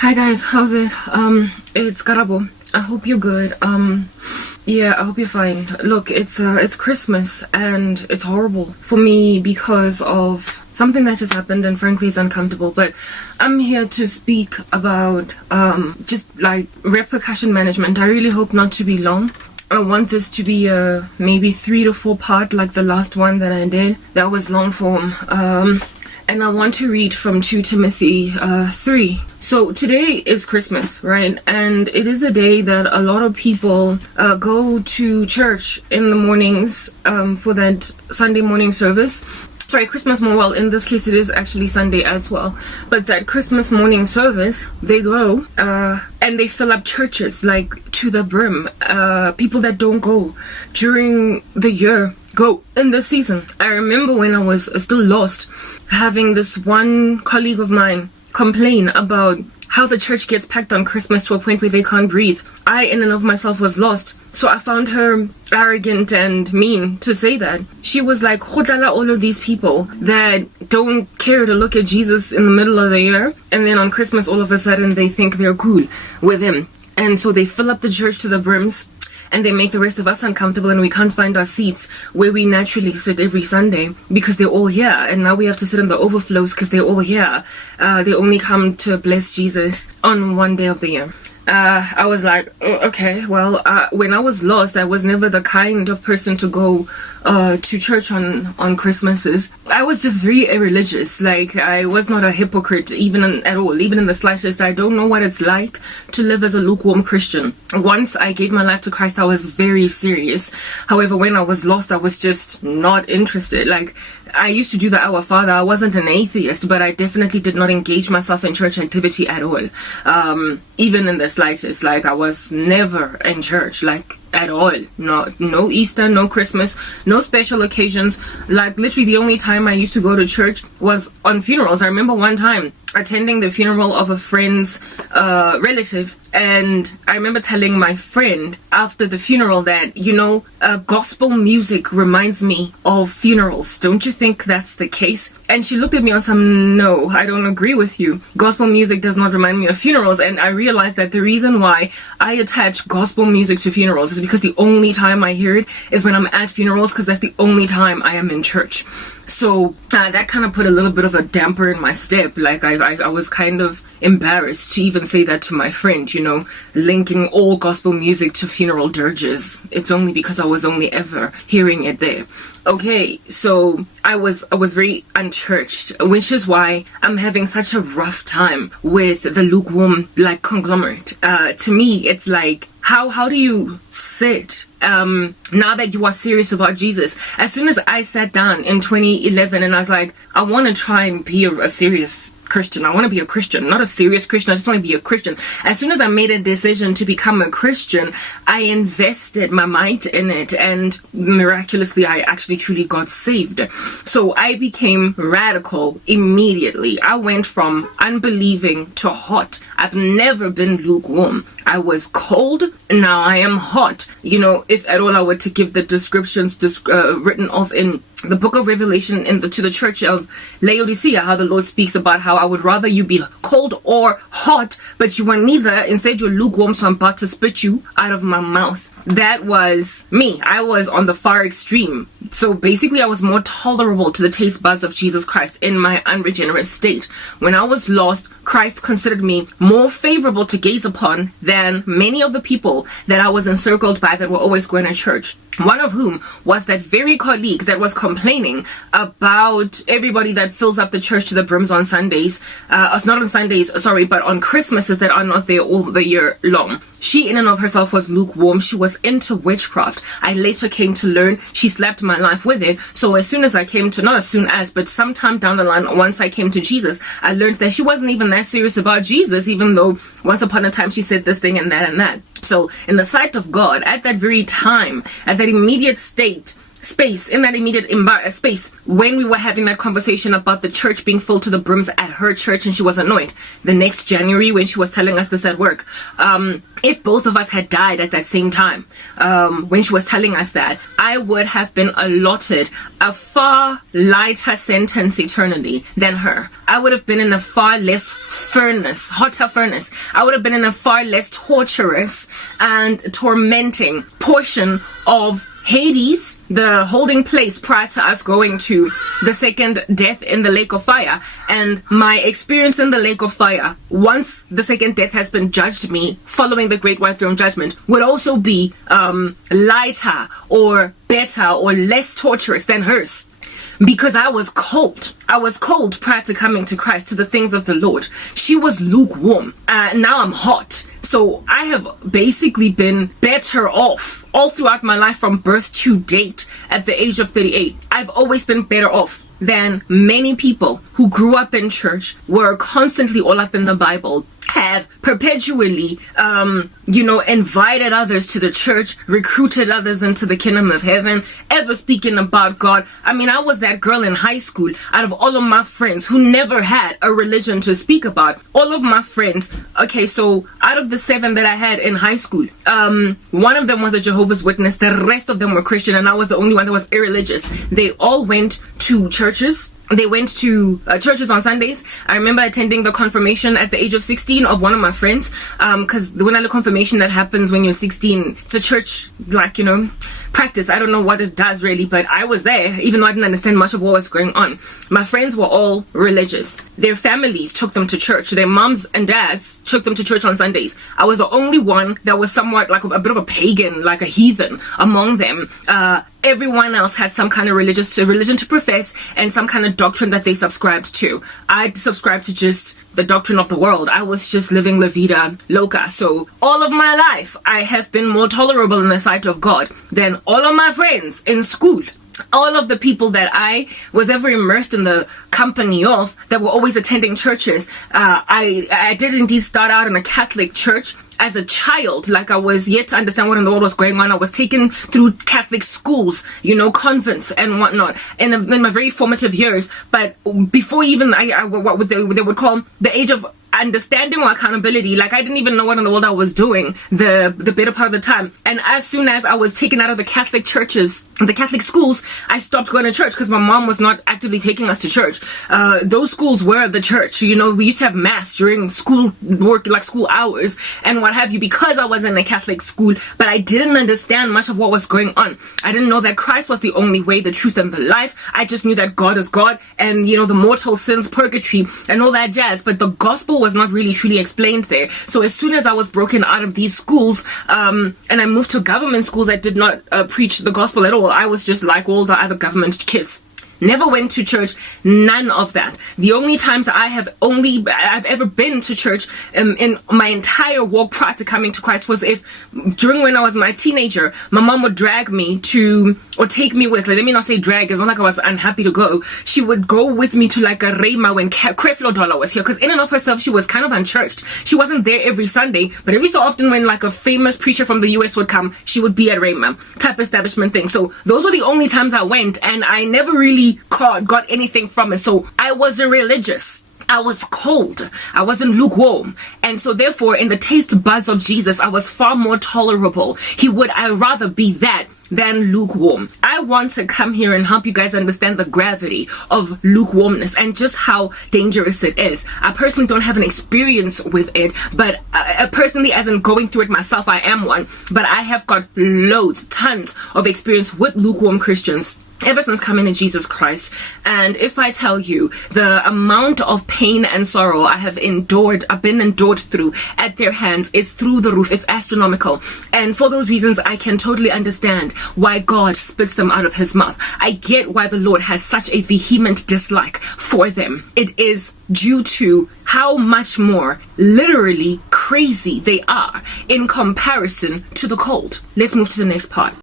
Hi guys, how's it? It's Karabo. I hope you're good. Yeah, I hope you're fine. Look, it's Christmas and it's horrible for me because of something that just happened, and frankly it's uncomfortable, but I'm here to speak about just like repercussion management. I really hope not to be long. I want this to be a maybe 3 to 4 part like the last one that I did. That was long form. And I want to read from 2 Timothy 3. So today is Christmas, right? And it is a day that a lot of people go to church in the mornings for that Sunday morning service. Sorry, Christmas morning. Well, in this case, it is actually Sunday as well. But that Christmas morning service, they go and they fill up churches like to the brim. People that don't go during the year go in this season. I remember when I was still lost, having this one colleague of mine complain about how the church gets packed on Christmas to a point where they can't breathe. I, in and of myself, was lost. So I found her arrogant and mean to say that. She was like, "Khotala all of these people that don't care to look at Jesus in the middle of the year, and then on Christmas all of a sudden they think they're cool with him. And so they fill up the church to the brims, and they make the rest of us uncomfortable, and we can't find our seats where we naturally sit every Sunday because they're all here, and now we have to sit in the overflows because they're all here. They only come to bless Jesus on one day of the year." I was like, oh, okay, well, when I was lost, I was never the kind of person to go to church on Christmases. I was just very irreligious. Like, I was not a hypocrite at all, even in the slightest. I don't know what it's like to live as a lukewarm Christian. Once I gave my life to Christ, I was very serious. However, when I was lost, I was just not interested. Like, I used to do the Our Father. I wasn't an atheist, but I definitely did not engage myself in church activity at all. Even in the slightest. Like, I was never in church, like, at all. No Easter, no Christmas, no special occasions. Like, literally the only time I used to go to church was on funerals. I remember one time attending the funeral of a friend's relative, and I remember telling my friend after the funeral that, gospel music reminds me of funerals. Don't you think that's the case? And she looked at me on some, no, I don't agree with you. Gospel music does not remind me of funerals. And I realized that the reason why I attach gospel music to funerals is because the only time I hear it is when I'm at funerals, because that's the only time I am in church. So that kind of put a little bit of a damper in my step. Like, I was kind of embarrassed to even say that to my friend, linking all gospel music to funeral dirges. It's only because I was only ever hearing it there. Okay, so I was very unchurched, which is why I'm having such a rough time with the lukewarm, like, conglomerate. To me, it's like, how do you sit now that you are serious about Jesus? As soon as I sat down in 2011 and I was like, I want to try and be a serious Christian. I want to be a Christian, not a serious Christian. I just want to be a Christian. As soon as I made a decision to become a Christian, I invested my might in it, and miraculously, I actually truly got saved. So I became radical immediately. I went from unbelieving to hot. I've never been lukewarm. I was cold, now I am hot. If at all I were to give the descriptions written off in the book of Revelation to the church of Laodicea, how the Lord speaks about how I would rather you be cold or hot, but you are neither. Instead, you're lukewarm, so I'm about to spit you out of my mouth. That was me. I was on the far extreme. So basically, I was more tolerable to the taste buds of Jesus Christ in my unregenerate state. When I was lost, Christ considered me more favorable to gaze upon than many of the people that I was encircled by that were always going to church. One of whom was that very colleague that was complaining about everybody that fills up the church to the brims on Sundays. Not on Sundays, sorry, but on Christmases that are not there all the year long. She in and of herself was lukewarm. She was into witchcraft. I later came to learn she slapped my life with it. So as soon as I came to, not as soon as, but sometime down the line, once I came to Jesus, I learned that she wasn't even that serious about Jesus, even though once upon a time she said this thing and that and that. So in the sight of God, at that very time, at that immediate state, space, in that immediate space, when we were having that conversation about the church being full to the brims at her church and she was annoyed, the next January when she was telling us this at work, if both of us had died at that same time, when she was telling us that, I would have been allotted a far lighter sentence eternally than her. I would have been in a far less hotter furnace. I would have been in a far less torturous and tormenting portion of Hades, the holding place prior to us going to the second death in the lake of fire. And my experience in the lake of fire, once the second death has been judged me, following the great white throne judgment, would also be lighter or better or less torturous than hers. Because I was cold. I was cold prior to coming to Christ, to the things of the Lord. She was lukewarm. Now I'm hot. So I have basically been better off all throughout my life from birth to date at the age of 38. I've always been better off than many people who grew up in church, were constantly all up in the Bible, have perpetually, invited others to the church, recruited others into the kingdom of heaven, ever speaking about God. I mean, I was that girl in high school out of all of my friends who never had a religion to speak about. All of my friends, okay, so out of the 7 that I had in high school, one of them was a Jehovah's Witness, the rest of them were Christian, and I was the only one that was irreligious. They all went to churches. They went to churches on Sundays. I remember attending the confirmation at the age of 16 of one of my friends, because the one confirmation that happens when you're 16, it's a church, practice. I don't know what it does really, but I was there, even though I didn't understand much of what was going on. My friends were all religious. Their families took them to church. Their moms and dads took them to church on Sundays. I was the only one that was somewhat like a bit of a pagan, like a heathen among them. Everyone else had some kind of religion to profess and some kind of doctrine that they subscribed to. I subscribed to just the doctrine of the world. I was just living la vida loca. So all of my life, I have been more tolerable in the sight of God than all of my friends in school. All of the people that I was ever immersed in the company of, that were always attending churches. I did indeed start out in a Catholic church as a child, like I was yet to understand what in the world was going on. I was taken through Catholic schools, convents and whatnot in my very formative years. But before even what they would call the age of understanding or accountability, like I didn't even know what in the world I was doing the better part of the time. And as soon as I was taken out of the Catholic churches, the Catholic schools, I stopped going to church because my mom was not actively taking us to church. Those schools were the church. We used to have mass during school work, like school hours and what have you, because I was in a Catholic school, but I didn't understand much of what was going on. I didn't know that Christ was the only way, the truth, and the life. I just knew that God is God and, the mortal sins, purgatory, and all that jazz. But the gospel was not really truly explained there. So as soon as I was broken out of these schools, and I moved to government schools that did not preach the gospel at all, I was just like all the other government kids. Never went to church, none of that. The only times I've ever been to church in my entire walk prior to coming to Christ was during when I was my teenager, my mom would drag me to, or take me with, let me not say drag, it's not like I was unhappy to go. She would go with me to like a Rema when Creflo Dollar was here, because in and of herself, she was kind of unchurched. She wasn't there every Sunday, but every so often when like a famous preacher from the US would come, she would be at Rema, type establishment thing. So those were the only times I went, and I never really got anything from it. So I wasn't religious. I was cold. I wasn't lukewarm. And so therefore, in the taste buds of Jesus, I was far more tolerable. I'd rather be that than lukewarm. I want to come here and help you guys understand the gravity of lukewarmness and just how dangerous it is. I personally don't have an experience with it, but personally, as in going through it myself, I am one. But I have got tons of experience with lukewarm Christians ever since coming to Jesus Christ. And if I tell you the amount of pain and sorrow I've been endured through at their hands is through the roof. It's astronomical. And for those reasons, I can totally understand why God spits them out of his mouth. I get why the Lord has such a vehement dislike for them. It is due to how much more literally crazy they are in comparison to the cold. Let's move to the next part.